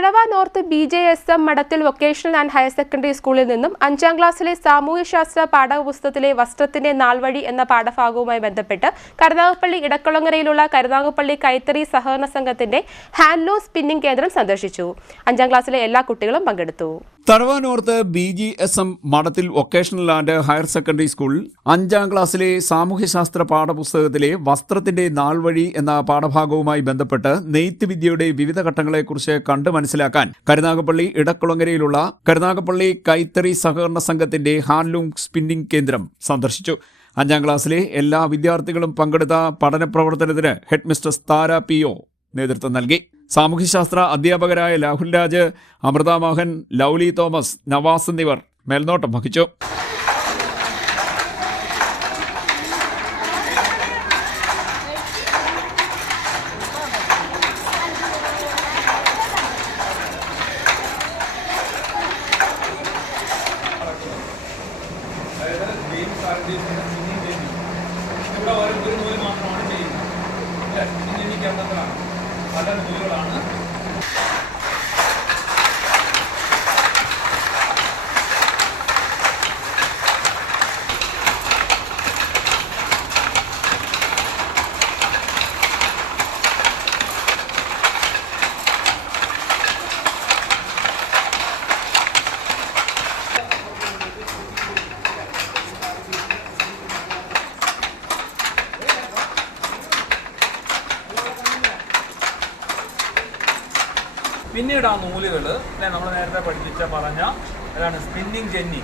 Thazhava north BJSM മഠത്തിൽ vocational and higher secondary സ്കൂളിൽ നിന്നും 5ാം ക്ലാസ്സിലെ സാമൂഹ്യശാസ്ത്ര പാഠപുസ്തകത്തിലെ വസ്ത്രത്തിന്റെ നാൾവഴി എന്ന പാഠഭാഗവുമായി ബന്ധപ്പെട്ട് കരുനാഗപ്പള്ളി ഇടക്കുളങ്ങരയിലുള്ള കരുനാഗപ്പള്ളി കൈത്തറി സഹകരണ സംഘത്തിന്റെ ഹാൻഡ്ലൂം സ്പിന്നിംഗ് കേന്ദ്രം സന്ദർശിച്ചു. 5ാം ക്ലാസ്സിലെ എല്ലാ കുട്ടികളും പങ്കെടുത്തു. തഴവ നോർത്ത് BJSM മഠത്തിൽ vocational and higher secondary school 5ാം ക്ലാസ്സിലെ സാമൂഹ്യശാസ്ത്ര പാഠപുസ്തകത്തിലെ വസ്ത്രത്തിന്റെ നാൾവഴി എന്ന പാഠഭാഗവുമായി ബന്ധപ്പെട്ട് നെയ്ത്ത് വിദ്യയുടെ വിവിധ ഘട്ടങ്ങളെക്കുറിച്ച് കണ്ടു മനസ്സിലാക്കാൻ കരുനാഗപ്പള്ളി ഇടക്കുളങ്ങരയിലുള്ള കരുനാഗപ്പള്ളി കൈത്തറി സഹകരണ സംഘത്തിന്റെ ഹാൻഡ്ലൂം സ്പിന്നിംഗ് കേന്ദ്രം സന്ദർശിച്ചു. 5ാം ക്ലാസ്സിലെ എല്ലാ വിദ്യാർത്ഥികളും പങ്കെടുത്ത പഠന പ്രവർത്തനത്തിന് ഹെഡ് മിസ്റ്റർ താര PO നേതൃത്വം നൽകി. സാമൂഹ്യശാസ്ത്ര അധ്യാപകരായ രാഹുൽ രാജ്, അമൃത മോഹൻ, ലൗലി തോമസ്, നവാസ് എന്നിവർ മേൽനോട്ടം വഹിച്ചു. പിന്നീട് ആ നൂലുകൾ നമ്മൾ നേരത്തെ പറഞ്ഞ അതാണ് സ്പിന്നിങ് ജെന്നി,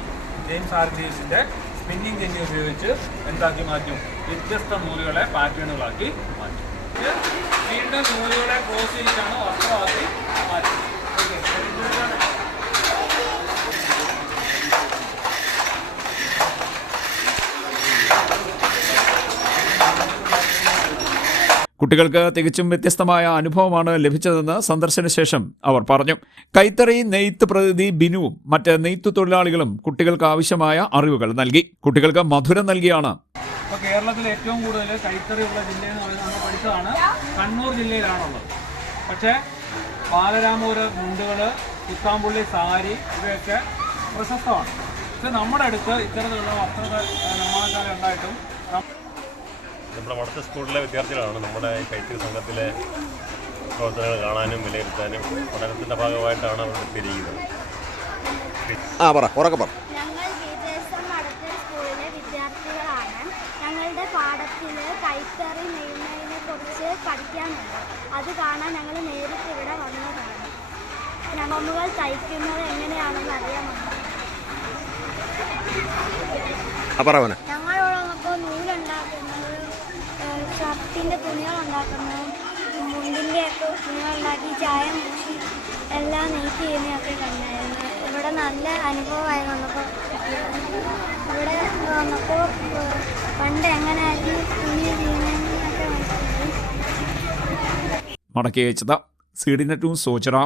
ജെയിംസ് ആർഗ്രീസിൻ്റെ സ്പിന്നിങ് ജെന്നി ഉപയോഗിച്ച് എന്താക്കി മാറ്റും? വ്യത്യസ്ത നൂലുകളെ പാറ്റേണുകളാക്കി മാറ്റും. വീണ്ടും നൂലുകളെ ക്രോസ് ചെയ്തിട്ടാണ് വസ്ത്രമാക്കി മാറ്റും. കുട്ടികൾക്ക് തികച്ചും വ്യത്യസ്തമായ അനുഭവമാണ് ലഭിച്ചതെന്ന് സന്ദർശന ശേഷം അവർ പറഞ്ഞു. കൈത്തറി നെയ്ത്ത് പ്രതിനിധി ബിനുവും മറ്റ് നെയ്ത്തു തൊഴിലാളികളും കുട്ടികൾക്ക് ആവശ്യമായ അറിവുകൾ നൽകി. കുട്ടികൾക്ക് മധുരം നൽകിയാണ്. ഇപ്പോൾ കേരളത്തിൽ ഏറ്റവും കൂടുതൽ കൈത്തറി ഉള്ള ജില്ലയെന്ന് പറയുന്നത് നമ്മൾ പഠിച്ചതാണ് കണ്ണൂർ ജില്ലയിലാണുള്ളത്. പക്ഷേ ബാലരാമപുരം മുണ്ടുകൾ, കുത്താമ്പുള്ളി സാരി ഇവയൊക്കെ പ്രശസ്തമാണ്. പക്ഷേ നമ്മുടെ അടുത്ത് ഇത്തരത്തിലുള്ള വസ്ത്ര നിർമ്മാണശാല ഉണ്ടായിട്ടും നമ്മുടെ മഠത്തെ സ്കൂളിലെ വിദ്യാർത്ഥികളാണ് നമ്മുടെ കൈത്തറി സംഘത്തിലെ പ്രവർത്തനങ്ങൾ കാണാനും വിലയിരുത്താനും പഠനത്തിൻ്റെ ഭാഗമായിട്ടാണ് അവർ എത്തിയിരിക്കുന്നത്. ഞങ്ങൾ BJSM മഠത്തിൽ സ്കൂളിലെ വിദ്യാർത്ഥികളാണ്. ഞങ്ങളുടെ പാഠത്തിൽ കൈത്തറി നെയ്യുന്നതിനെ കുറിച്ച് പഠിക്കാനുണ്ട്. അത് കാണാൻ ഞങ്ങൾ നേരിട്ട് ഇവിടെ വന്നതാണ്. നമ്മളുകൾ തയ്ക്കുന്നത് എങ്ങനെയാണെന്ന് അറിയാമെന്ന്. ഞങ്ങളുള്ളപ്പോൾ നൂലുണ്ടാക്കുന്നത്, ഷർട്ടിൻ്റെ തുണികളുണ്ടാക്കുന്നത്, മുണ്ടിൻ്റെയൊക്കെ തുണികളുണ്ടാക്കി ചായം പൂശി എല്ലാം നെയ്ത്ത് ചെയ്യുന്നതൊക്കെ കണ്ടായിരുന്നു. ഇവിടെ നല്ല അനുഭവമായി വന്നപ്പോൾ പണ്ട് എങ്ങനെയായിരുന്നു തുണി ചെയ്യുന്നതെന്നൊക്കെ മനസ്സിലായി. മടക്കി അയച്ചത് CDNet ന്യൂസ് സോച്ചറ.